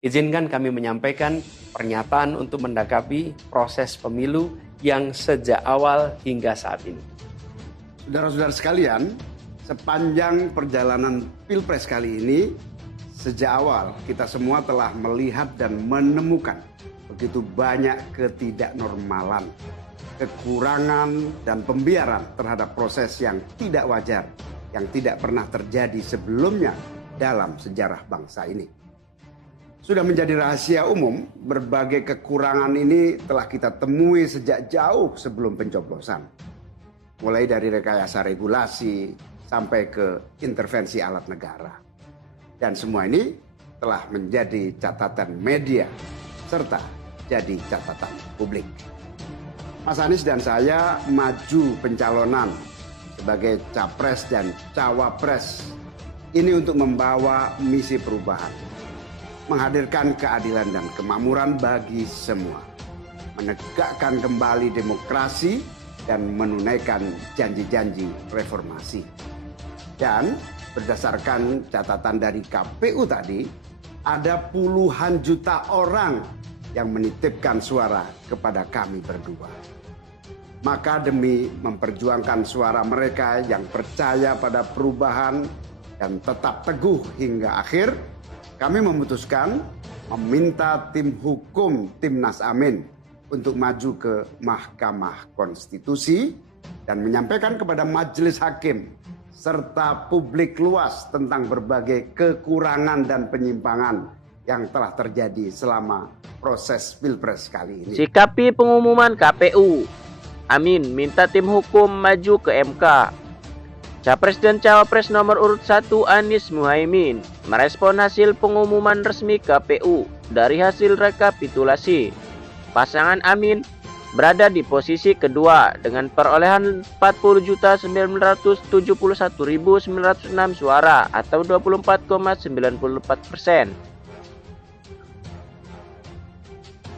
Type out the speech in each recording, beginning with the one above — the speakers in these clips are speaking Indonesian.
Izinkan kami menyampaikan pernyataan untuk mendakapi proses pemilu yang sejak awal hingga saat ini. Saudara-saudara sekalian, sepanjang perjalanan Pilpres kali ini, sejak awal kita semua telah melihat dan menemukan begitu banyak ketidaknormalan, kekurangan dan pembiaran terhadap proses yang tidak wajar, yang tidak pernah terjadi sebelumnya dalam sejarah bangsa ini. Sudah menjadi rahasia umum, berbagai kekurangan ini telah kita temui sejak jauh sebelum pencoblosan. Mulai dari rekayasa regulasi sampai ke intervensi alat negara. Dan semua ini telah menjadi catatan media serta jadi catatan publik. Mas Anies dan saya maju pencalonan sebagai capres dan cawapres ini untuk membawa misi perubahan. Menghadirkan keadilan dan kemakmuran bagi semua. Menegakkan kembali demokrasi dan menunaikan janji-janji reformasi. Dan berdasarkan catatan dari KPU tadi, ada puluhan juta orang yang menitipkan suara kepada kami berdua. Maka demi memperjuangkan suara mereka yang percaya pada perubahan dan tetap teguh hingga akhir, kami memutuskan meminta tim hukum Timnas Amin untuk maju ke Mahkamah Konstitusi dan menyampaikan kepada majelis hakim serta publik luas tentang berbagai kekurangan dan penyimpangan yang telah terjadi selama proses Pilpres kali ini. Sikapi pengumuman KPU, Amin minta tim hukum maju ke MK. Capres dan Cawapres nomor urut 1 Anies Muhaimin merespon hasil pengumuman resmi KPU dari hasil rekapitulasi. Pasangan Amin berada di posisi kedua dengan perolehan 40.971.906 suara atau 24,94%.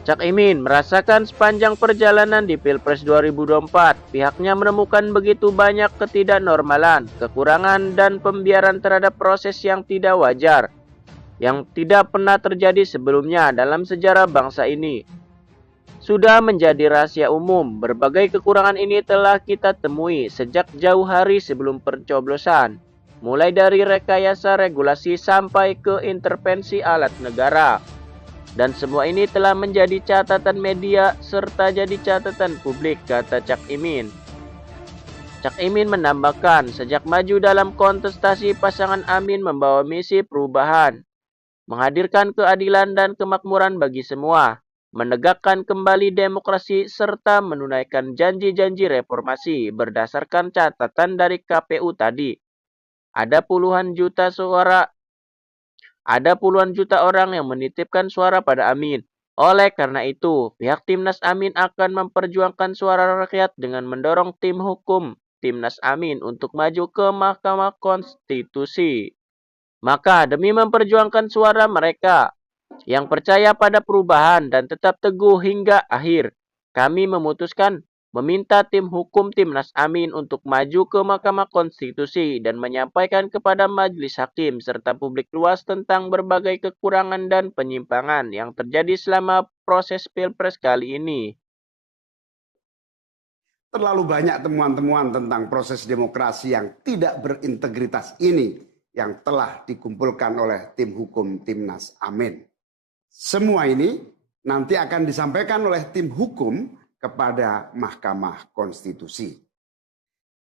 Cak Imin merasakan sepanjang perjalanan di Pilpres 2024, pihaknya menemukan begitu banyak ketidaknormalan, kekurangan, dan pembiaran terhadap proses yang tidak wajar, yang tidak pernah terjadi sebelumnya dalam sejarah bangsa ini. Sudah menjadi rahasia umum, berbagai kekurangan ini telah kita temui sejak jauh hari sebelum pencoblosan, mulai dari rekayasa regulasi sampai ke intervensi alat negara. Dan semua ini telah menjadi catatan media serta jadi catatan publik, kata Cak Imin. Cak Imin menambahkan, sejak maju dalam kontestasi, pasangan Amin membawa misi perubahan, menghadirkan keadilan dan kemakmuran bagi semua, menegakkan kembali demokrasi serta menunaikan janji-janji reformasi berdasarkan catatan dari KPU tadi. Ada puluhan juta orang yang menitipkan suara pada Amin. Oleh karena itu, pihak Timnas Amin akan memperjuangkan suara rakyat dengan mendorong tim hukum Timnas Amin untuk maju ke Mahkamah Konstitusi. Maka demi memperjuangkan suara mereka yang percaya pada perubahan dan tetap teguh hingga akhir, kami memutuskan meminta tim hukum Timnas Amin untuk maju ke Mahkamah Konstitusi dan menyampaikan kepada majelis hakim serta publik luas tentang berbagai kekurangan dan penyimpangan yang terjadi selama proses Pilpres kali ini. Terlalu banyak temuan-temuan tentang proses demokrasi yang tidak berintegritas ini yang telah dikumpulkan oleh tim hukum Timnas Amin. Semua ini nanti akan disampaikan oleh tim hukum kepada Mahkamah Konstitusi.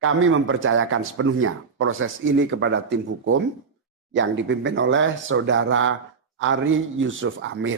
Kami mempercayakan sepenuhnya proses ini kepada tim hukum yang dipimpin oleh Saudara Ari Yusuf Amir.